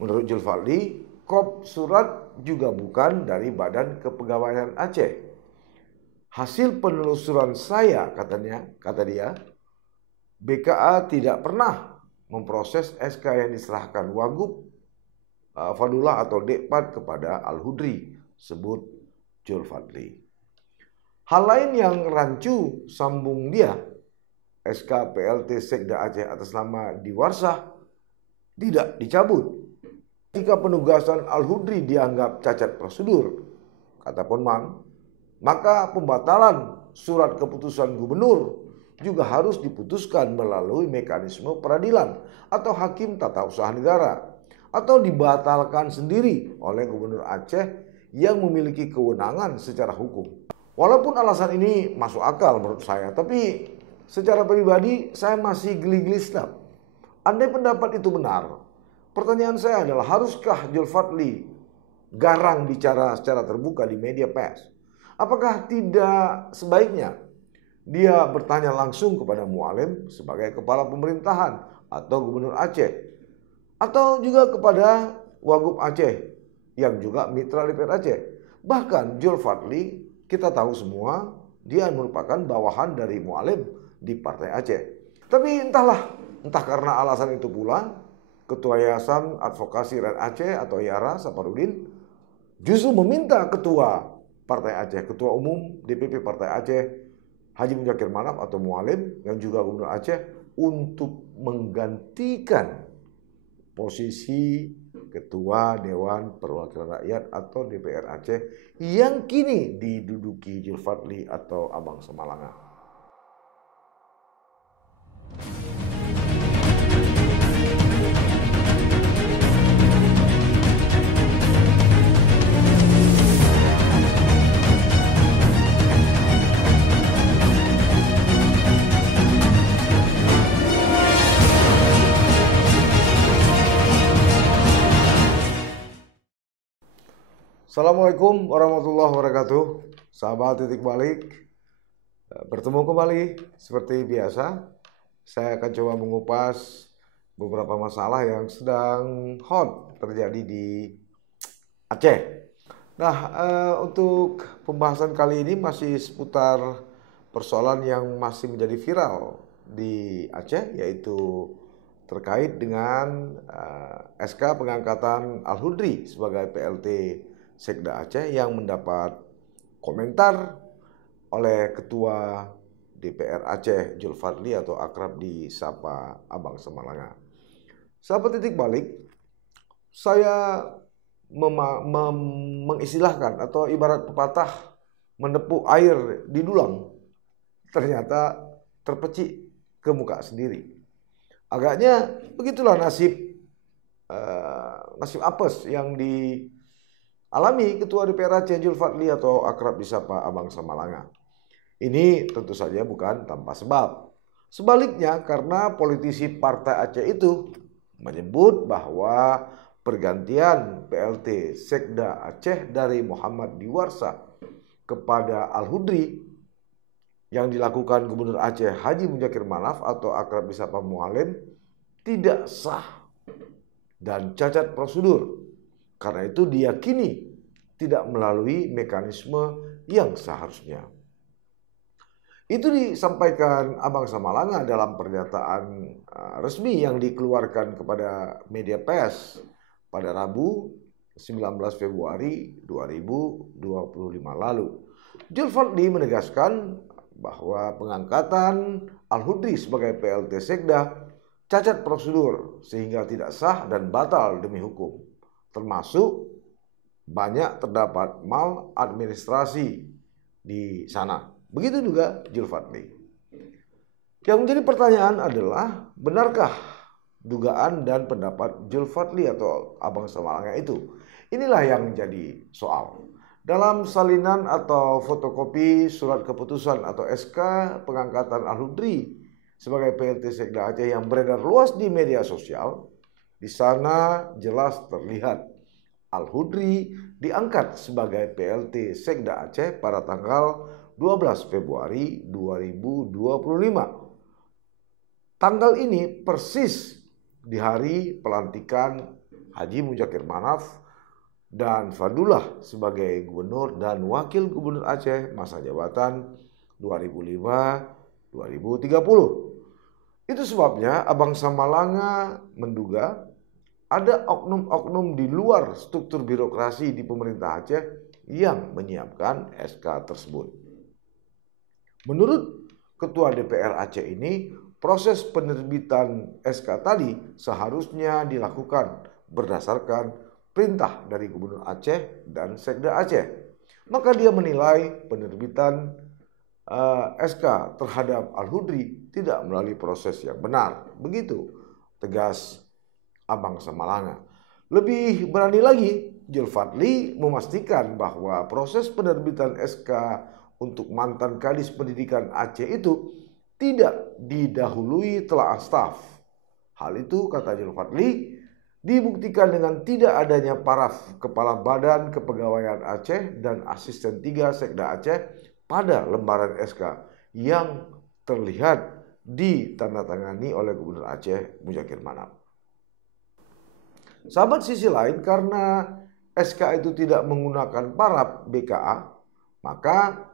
Menurut Zulfadli, kop surat juga bukan dari Badan Kepegawaian Aceh. Hasil penelusuran saya, kata dia, BKA tidak pernah memproses SK yang diserahkan Wagub Fadullah atau Dekpad kepada Al-Hudri, sebut Zulfadli. Hal lain yang rancu, sambung dia, SK PLT Sekda Aceh atas nama Diwarsah tidak dicabut jika penugasan Al-Hudri dianggap cacat prosedur, kata Ponman, maka pembatalan surat keputusan gubernur juga harus diputuskan melalui mekanisme peradilan atau hakim tata usaha negara, atau dibatalkan sendiri oleh Gubernur Aceh yang memiliki kewenangan secara hukum. Walaupun alasan ini masuk akal menurut saya, tapi secara pribadi saya masih geli-geli sedap. Andai pendapat itu benar, pertanyaan saya adalah, haruskah Zulfadli garang bicara secara terbuka di media pers? Apakah tidak sebaiknya dia bertanya langsung kepada Mualim sebagai kepala pemerintahan atau Gubernur Aceh, atau juga kepada Wagub Aceh yang juga mitra DPR Aceh? Bahkan Zulfadli, kita tahu semua, dia merupakan bawahan dari Mualim di Partai Aceh. Tapi entah karena alasan itu pula, Ketua Yayasan Advokasi Rakyat Aceh atau YARA, Saparudin, justru meminta Ketua Partai Aceh, Ketua Umum DPP Partai Aceh, Haji Muzakir Manaf atau Mualim, yang juga Gubernur Aceh, untuk menggantikan posisi Ketua Dewan Perwakilan Rakyat atau DPR Aceh yang kini diduduki Zulfadli atau Abang Samalanga. Assalamualaikum warahmatullahi wabarakatuh. Sahabat Titik Balik, bertemu kembali seperti biasa. Saya akan coba mengupas beberapa masalah yang sedang hot terjadi di Aceh. Nah, untuk pembahasan kali ini masih seputar persoalan yang masih menjadi viral di Aceh, yaitu terkait dengan SK pengangkatan Al-Hudri sebagai PLT Sekda Aceh yang mendapat komentar oleh Ketua DPR Aceh Zulfadli atau akrab disapa Abang Samalanga. Sahabat Titik Balik, saya mengistilahkan atau ibarat pepatah menepuk air di dulang, ternyata terpecik ke muka sendiri. Agaknya begitulah nasib apes yang dialami Ketua DPR Aceh Zulfadli atau akrab disapa Abang Samalanga. Ini tentu saja bukan tanpa sebab. Sebaliknya, karena politisi Partai Aceh itu menyebut bahwa pergantian PLT Sekda Aceh dari Muhammad Diwarsah kepada Al-Hudri yang dilakukan Gubernur Aceh Haji Muzakir Manaf atau akrab disapa Mualim tidak sah dan cacat prosedur. Karena itu diyakini tidak melalui mekanisme yang seharusnya. Itu disampaikan Abang Samalanga dalam pernyataan resmi yang dikeluarkan kepada media pers pada Rabu 19 Februari 2025 lalu. Zulfadli menegaskan bahwa pengangkatan Al-Hudri sebagai PLT Sekda cacat prosedur sehingga tidak sah dan batal demi hukum. Termasuk banyak terdapat maladministrasi di sana. Begitu juga Zulfadli. Yang menjadi pertanyaan adalah, benarkah dugaan dan pendapat Zulfadli atau Abang Samalanga itu? Inilah yang menjadi soal. Dalam salinan atau fotokopi surat keputusan atau SK pengangkatan Al-Hudri sebagai PLT Sekda Aceh yang beredar luas di media sosial, di sana jelas terlihat Al-Hudri diangkat sebagai PLT Sekda Aceh pada tanggal 12 Februari 2025. Tanggal ini persis di hari pelantikan Haji Muzakir Manaf dan Fadullah sebagai Gubernur dan Wakil Gubernur Aceh masa jabatan 2005-2030. Itu sebabnya Abang Samalanga menduga ada oknum-oknum di luar struktur birokrasi di pemerintah Aceh yang menyiapkan SK tersebut. Menurut Ketua DPR Aceh ini, proses penerbitan SK tadi seharusnya dilakukan berdasarkan perintah dari Gubernur Aceh dan Sekda Aceh. Maka dia menilai penerbitan SK terhadap Al-Hudri tidak melalui proses yang benar. Begitu tegas Abang Samalanga. Lebih berani lagi, Zulfadli memastikan bahwa proses penerbitan SK untuk mantan Kadis Pendidikan Aceh itu tidak didahului telaah staf. Hal itu, kata Zulfadli, dibuktikan dengan tidak adanya paraf Kepala Badan Kepegawaian Aceh dan Asisten 3 Sekda Aceh pada lembaran SK yang terlihat ditandatangani oleh Gubernur Aceh Muzakir Manaf. Sahabat, sisi lain, karena SK itu tidak menggunakan paraf BKA, maka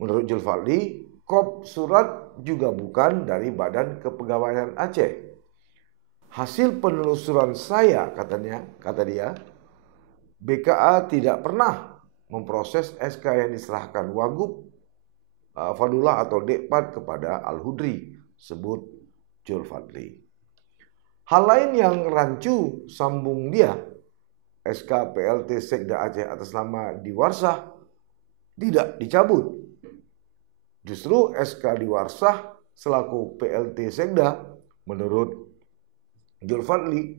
menurut Zulfadli, kop surat juga bukan dari Badan Kepegawaian Aceh. Hasil penelusuran saya, kata dia, BKA tidak pernah memproses SK yang diserahkan Wagub Fadullah atau Dekpad kepada Al-Hudri, sebut Zulfadli. Hal lain yang rancu, sambung dia, SK PLT Sekda Aceh atas nama Diwarsah tidak dicabut. Justru SK Diwarsah selaku PLT Sekda menurut Zulfadli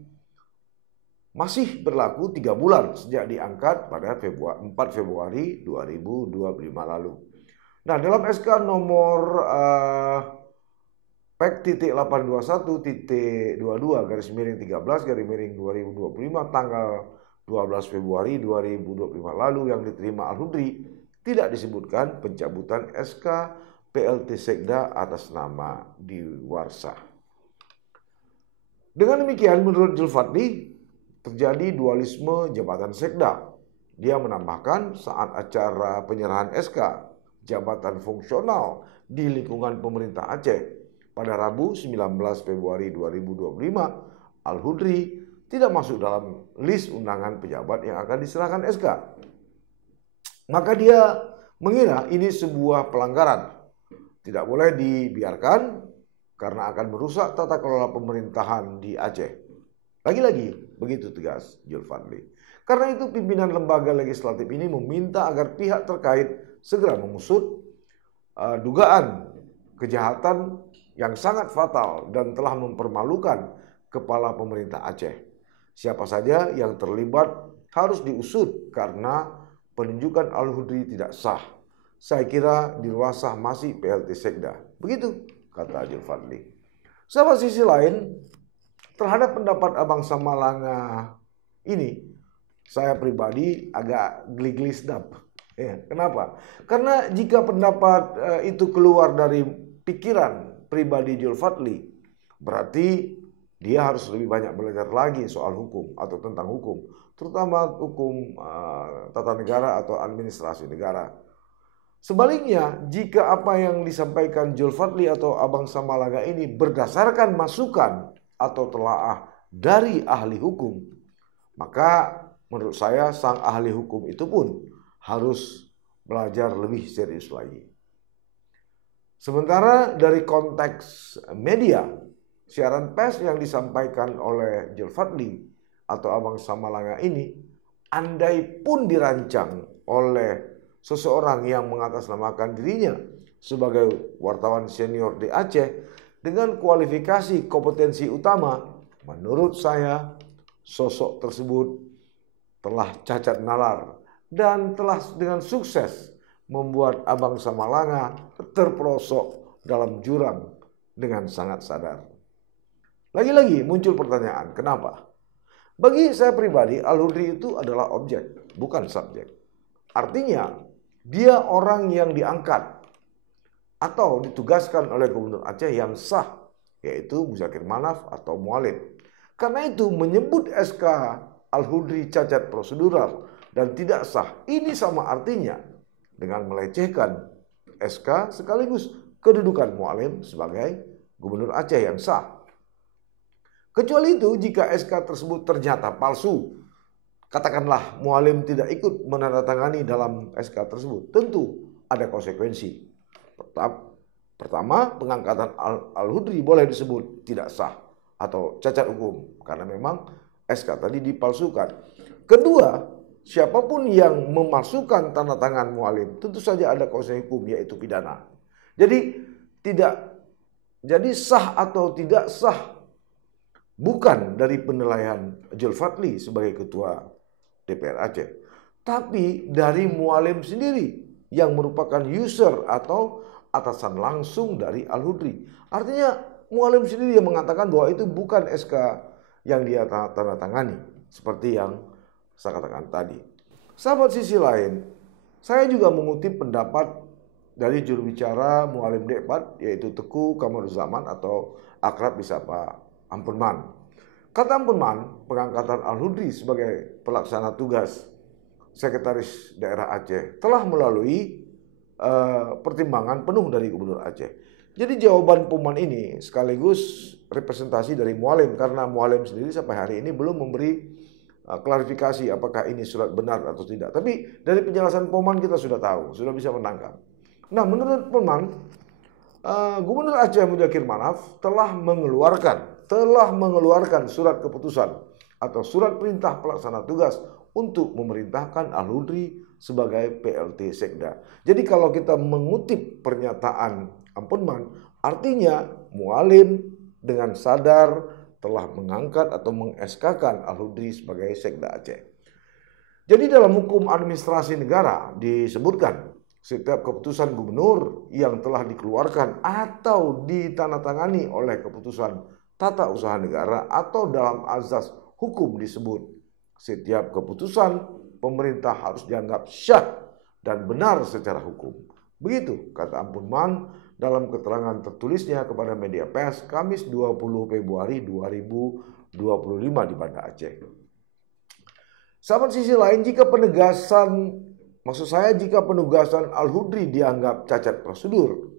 masih berlaku 3 bulan sejak diangkat pada 4 Februari 2025 lalu. Nah, dalam SK nomor PEK.821.22/13 tanggal 12 Februari 2025 lalu yang diterima Al-Hudri, tidak disebutkan pencabutan SK PLT Sekda atas nama Diwarsah. Dengan demikian, menurut Zulfadli, terjadi dualisme jabatan Sekda. Dia menambahkan saat acara penyerahan SK jabatan fungsional di lingkungan pemerintah Aceh pada Rabu 19 Februari 2025, Al-Hudri tidak masuk dalam list undangan pejabat yang akan diserahkan SK. Maka dia mengira ini sebuah pelanggaran. Tidak boleh dibiarkan karena akan merusak tata kelola pemerintahan di Aceh. Lagi-lagi begitu tegas Zulfadli. Karena itu pimpinan lembaga legislatif ini meminta agar pihak terkait segera mengusut dugaan kejahatan yang sangat fatal dan telah mempermalukan kepala pemerintah Aceh. Siapa saja yang terlibat harus diusut karena penunjukan Al-Hudri tidak sah. Saya kira Diwarsah masih PLT Sekda. Begitu kata Zulfadli. Sama sisi lain, terhadap pendapat Abang Samalanga ini, saya pribadi agak geli-geli sedap. Ya, kenapa? Karena jika pendapat itu keluar dari pikiran pribadi Zulfadli, berarti dia harus lebih banyak belajar lagi soal hukum atau tentang hukum, terutama hukum tata negara atau administrasi negara. Sebaliknya, jika apa yang disampaikan Zulfadli atau Abang Samalanga ini berdasarkan masukan atau telaah dari ahli hukum, maka menurut saya sang ahli hukum itu pun harus belajar lebih serius lagi. Sementara dari konteks media, siaran pers yang disampaikan oleh Zulfadli atau Abang Samalanga ini, andai pun dirancang oleh seseorang yang mengatasnamakan dirinya sebagai wartawan senior di Aceh dengan kualifikasi kompetensi utama, menurut saya sosok tersebut telah cacat nalar dan telah dengan sukses membuat Abang Samalanga terperosok dalam jurang dengan sangat sadar. Lagi-lagi muncul pertanyaan, kenapa? Bagi saya pribadi, Al-Hudri itu adalah objek, bukan subjek. Artinya, dia orang yang diangkat atau ditugaskan oleh Gubernur Aceh yang sah, yaitu Muzakir Manaf atau Mualid. Karena itu menyebut SK Al-Hudri cacat prosedural dan tidak sah, ini sama artinya dengan melecehkan SK sekaligus kedudukan Mualim sebagai Gubernur Aceh yang sah. Kecuali itu, jika SK tersebut ternyata palsu, katakanlah Mualim tidak ikut menandatangani dalam SK tersebut, tentu ada konsekuensi. Pertama, pengangkatan Al-Hudri boleh disebut tidak sah atau cacat hukum karena memang SK tadi dipalsukan. Kedua, siapapun yang memalsukan tanda tangan Mualim tentu saja ada konsekuensi hukum, yaitu pidana. Jadi sah atau tidak sah bukan dari penilaian Zulfadli sebagai ketua DPR Aceh, tapi dari Mualim sendiri yang merupakan user atau atasan langsung dari Al-Hudri. Artinya Mualim sendiri yang mengatakan bahwa itu bukan SK yang dia tanda tangani, seperti yang saya katakan tadi. Sahabat, sisi lain, saya juga mengutip pendapat dari juru bicara Mualim D4, yaitu Teguh Kamaruzzaman atau akrab disapa Ampunman. Kata Ampunman, pengangkatan Al-Hudri sebagai pelaksana tugas Sekretaris Daerah Aceh telah melalui pertimbangan penuh dari Gubernur Aceh. Jadi jawaban Ampunman ini sekaligus representasi dari Mualim, karena Mualim sendiri sampai hari ini belum memberi klarifikasi apakah ini surat benar atau tidak. Tapi dari penjelasan Ampunman kita sudah tahu, sudah bisa menangkap. Nah, menurut Ampunman, Gubernur Aceh Muzakir Manaf telah mengeluarkan surat keputusan atau surat perintah pelaksana tugas untuk memerintahkan Al-Hudri sebagai PLT Sekda. Jadi kalau kita mengutip pernyataan Ampunman, artinya Mualim dengan sadar telah mengangkat atau meng-SK-kan Al-Hudri sebagai Sekda Aceh. Jadi dalam hukum administrasi negara disebutkan setiap keputusan gubernur yang telah dikeluarkan atau ditandatangani oleh keputusan tata usaha negara atau dalam azas hukum disebut setiap keputusan pemerintah harus dianggap syah dan benar secara hukum. Begitu kata Ampunman dalam keterangan tertulisnya kepada media pers Kamis 20 Februari 2025 di Banda Aceh. Sahabat, sisi lain, jika penugasan Al-Hudri dianggap cacat prosedur,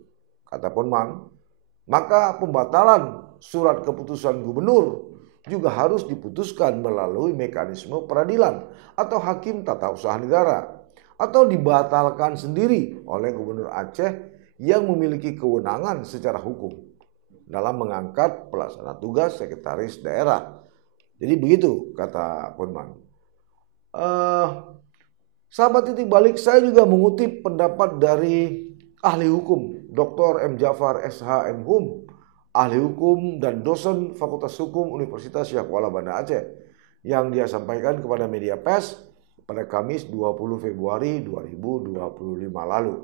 kata Ampunman, maka pembatalan surat keputusan gubernur juga harus diputuskan melalui mekanisme peradilan atau hakim tata usaha negara, atau dibatalkan sendiri oleh Gubernur Aceh yang memiliki kewenangan secara hukum dalam mengangkat pelaksana tugas sekretaris daerah. Jadi begitu kata Ampunman. Sahabat titik balik, saya juga mengutip pendapat dari ahli hukum Dr. M. Jafar SH MHum, ahli hukum dan dosen Fakultas Hukum Universitas Syekh Kuala Banda Aceh, yang dia sampaikan kepada media pers pada Kamis 20 Februari 2025 lalu.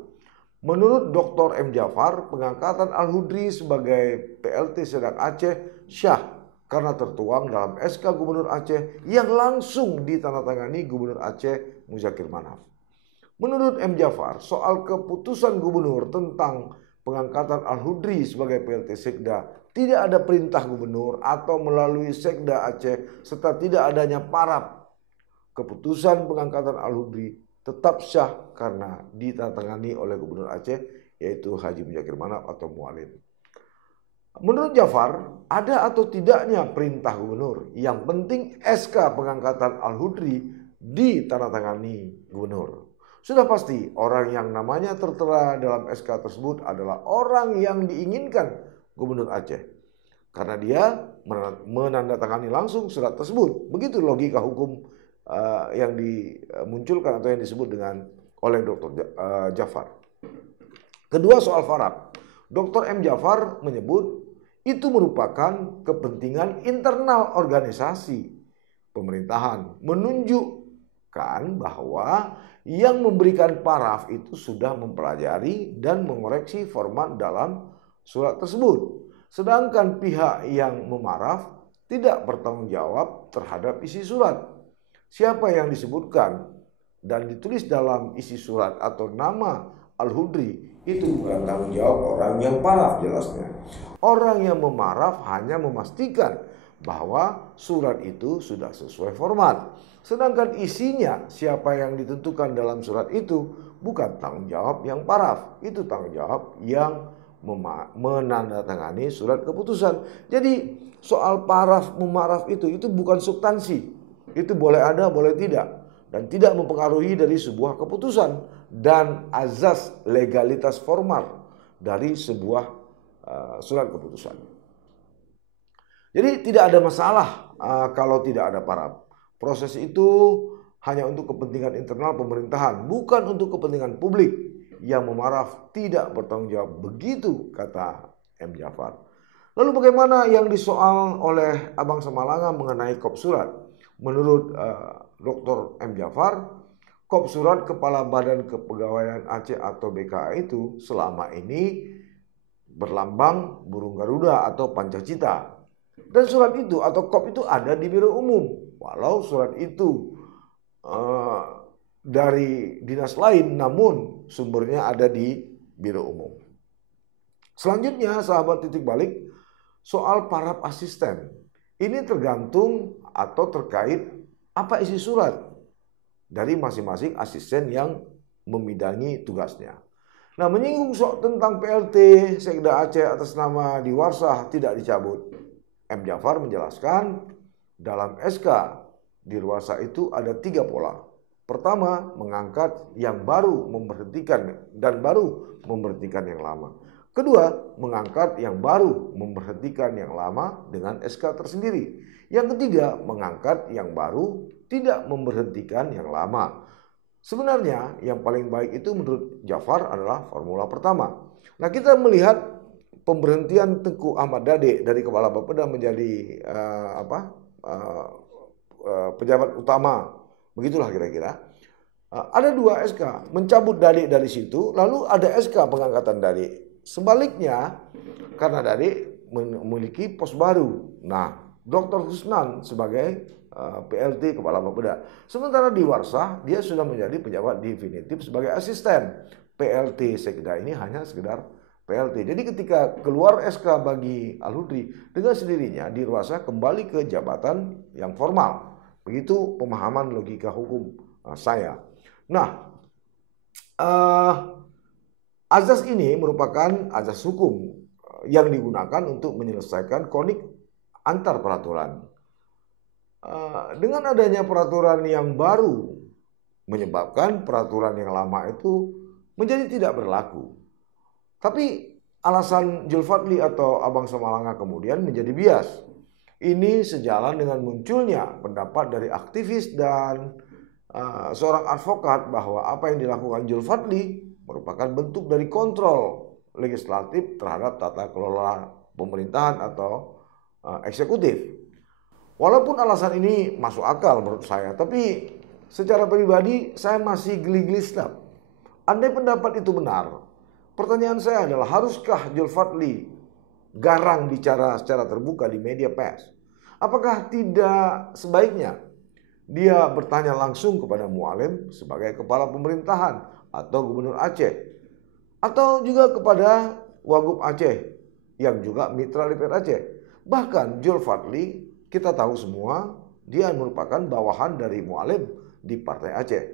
Menurut Dr. M. Jafar, pengangkatan Al-Hudri sebagai PLT Sekda Aceh syah karena tertuang dalam SK Gubernur Aceh yang langsung ditandatangani Gubernur Aceh Muzakir Manaf. Menurut M. Jafar, soal keputusan gubernur tentang pengangkatan Al-Hudri sebagai PLT Sekda tidak ada perintah gubernur atau melalui Sekda Aceh serta tidak adanya parab. Keputusan pengangkatan Al-Hudri tetap syah karena ditandatangani oleh Gubernur Aceh, yaitu Haji Muzakir Manaf atau Mualim. Menurut Jafar, ada atau tidaknya perintah gubernur, yang penting SK pengangkatan Al-Hudri ditandatangani gubernur. Sudah pasti orang yang namanya tertera dalam SK tersebut adalah orang yang diinginkan Gubernur Aceh, karena dia menandatangani langsung surat tersebut. Begitu logika hukum yang dimunculkan atau yang disebut oleh Dr. Jafar. Kedua, soal farab. Dr. M. Jafar menyebut itu merupakan kepentingan internal organisasi pemerintahan, menunjukkan bahwa yang memberikan paraf itu sudah mempelajari dan mengoreksi format dalam surat tersebut. Sedangkan pihak yang memaraf tidak bertanggung jawab terhadap isi surat. Siapa yang disebutkan dan ditulis dalam isi surat atau nama Al-Hudri itu bukan tanggung jawab orang yang paraf jelasnya. Orang yang memaraf hanya memastikan bahwa surat itu sudah sesuai format. Sedangkan isinya, siapa yang ditentukan dalam surat itu bukan tanggung jawab yang paraf, itu tanggung jawab yang menandatangani surat keputusan. Jadi soal paraf memaraf itu bukan substansi. Itu boleh ada, boleh tidak, dan tidak mempengaruhi dari sebuah keputusan dan azas legalitas formal dari sebuah surat keputusan. Jadi tidak ada masalah kalau tidak ada paraf. Proses itu hanya untuk kepentingan internal pemerintahan, bukan untuk kepentingan publik. Yang memaraf tidak bertanggung jawab, begitu kata M. Jafar. Lalu bagaimana yang disoal oleh Abang Samalanga mengenai kop surat? Menurut Dr. M. Jafar, kop surat Kepala Badan Kepegawaian Aceh atau BKA itu selama ini berlambang burung Garuda atau Pancacita. Dan surat itu atau kop itu ada di Biro Umum. Walau surat itu dari dinas lain, namun sumbernya ada di Biro Umum. Selanjutnya, sahabat titik balik, soal paraf asisten. Ini tergantung atau terkait apa isi surat dari masing-masing asisten yang membidangi tugasnya. Nah, menyinggung tentang PLT Sekda Aceh atas nama Diwarsah tidak dicabut. M. Jafar menjelaskan dalam SK Diwarsah itu ada 3 pola. Pertama, mengangkat yang baru memberhentikan dan baru memberhentikan yang lama. Kedua, mengangkat yang baru memberhentikan yang lama dengan SK tersendiri. Yang ketiga, mengangkat yang baru tidak memberhentikan yang lama. Sebenarnya yang paling baik itu menurut Jafar adalah formula pertama. Nah, kita melihat pemberhentian Tengku Ahmad Dade dari Kepala Bapeda menjadi pejabat utama, begitulah kira-kira. Ada 2 SK, mencabut Dade dari situ, lalu ada SK pengangkatan Dade. Sebaliknya, karena Dade memiliki pos baru. Nah, Dr. Husnan sebagai PLT Kepala Bapeda. Sementara di Warsah, dia sudah menjadi pejabat definitif sebagai asisten. PLT Sekda ini hanya sekedar PLT. Jadi ketika keluar SK bagi Al-Hudri, dengan sendirinya di Warsah kembali ke jabatan yang formal. Begitu pemahaman logika hukum saya. Nah, azas ini merupakan azas hukum yang digunakan untuk menyelesaikan konflik antar peraturan. Dengan adanya peraturan yang baru menyebabkan peraturan yang lama itu menjadi tidak berlaku. Tapi alasan Zulfadli atau Abang Samalanga kemudian menjadi bias. Ini sejalan dengan munculnya pendapat dari aktivis dan seorang advokat bahwa apa yang dilakukan Zulfadli merupakan bentuk dari kontrol legislatif terhadap tata kelola pemerintahan atau eksekutif. Walaupun alasan ini masuk akal menurut saya, tapi secara pribadi saya masih geli-geli sedap. Andai pendapat itu benar, pertanyaan saya adalah haruskah Zulfadli garang bicara secara terbuka di media pers? Apakah tidak sebaiknya dia bertanya langsung kepada Mualim sebagai kepala pemerintahan atau gubernur Aceh, atau juga kepada Wagub Aceh yang juga mitra DPR Aceh? Bahkan Zulfadli kita tahu semua dia merupakan bawahan dari Mualim di Partai Aceh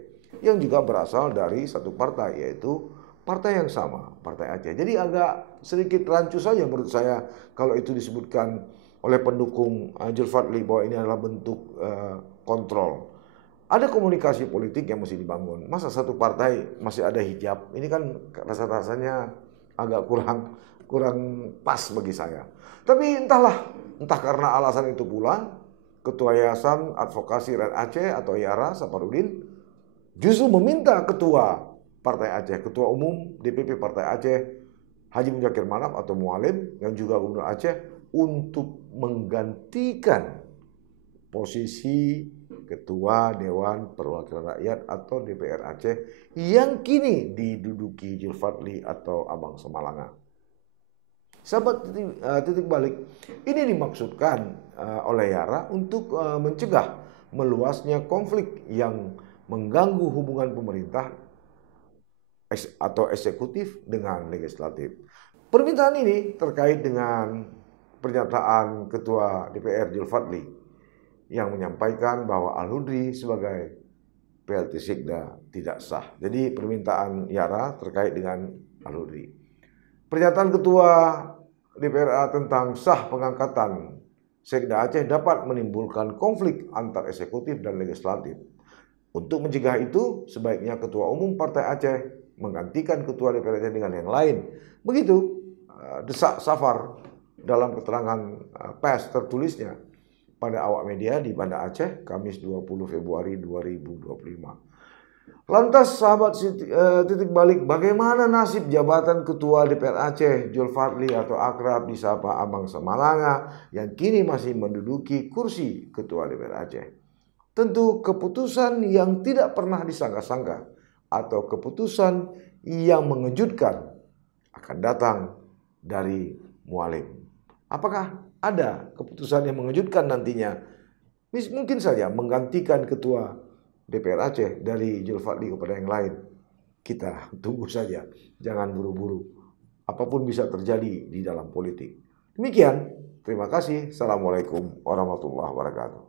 yang juga berasal dari satu partai, yaitu partai yang sama, Partai Aceh. Jadi agak sedikit rancu saja menurut saya kalau itu disebutkan oleh pendukung Zulfadli bahwa ini adalah bentuk kontrol. Ada komunikasi politik yang mesti dibangun. Masa satu partai masih ada hijab? Ini kan rasa-rasanya agak kurang pas bagi saya. Tapi entahlah, entah karena alasan itu pula, Ketua Yayasan Advokasi Rakyat Aceh atau YARA, Saparudin, justru meminta Ketua Partai Aceh, Ketua Umum DPP Partai Aceh, Haji Muzakir Manaf atau Mualim, yang juga Gubernur Aceh, untuk menggantikan posisi Ketua Dewan Perwakilan Rakyat atau DPR Aceh yang kini diduduki Zulfadli atau Abang Samalanga. Sahabat titik balik, ini dimaksudkan oleh YARA untuk mencegah meluasnya konflik yang mengganggu hubungan pemerintah atau eksekutif dengan legislatif. Permintaan ini terkait dengan pernyataan Ketua DPR Zulfadli yang menyampaikan bahwa Al-Hudri sebagai PLT Sekda tidak sah. Jadi permintaan Yara terkait dengan Al-Hudri. Pernyataan Ketua DPRA tentang sah pengangkatan Sekda Aceh dapat menimbulkan konflik antar eksekutif dan legislatif. Untuk mencegah itu, sebaiknya Ketua Umum Partai Aceh menggantikan Ketua DPR Aceh dengan yang lain. Begitu desak Safar dalam keterangan pers tertulisnya pada awak media di Banda Aceh, Kamis 20 Februari 2025. Lantas sahabat titik balik, bagaimana nasib jabatan Ketua DPR Aceh Zulfadli atau akrab disapa Abang Samalanga yang kini masih menduduki kursi Ketua DPR Aceh? Tentu keputusan yang tidak pernah disangka-sangka atau keputusan yang mengejutkan akan datang dari Mualim. Apakah ada keputusan yang mengejutkan nantinya? Mungkin saja menggantikan Ketua DPR Aceh dari Zulfadli kepada yang lain. Kita tunggu saja, jangan buru-buru. Apapun bisa terjadi di dalam politik. Demikian, terima kasih. Assalamualaikum warahmatullahi wabarakatuh.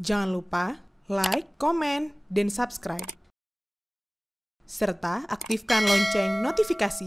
Jangan lupa like, komen, dan subscribe. Serta aktifkan lonceng notifikasi.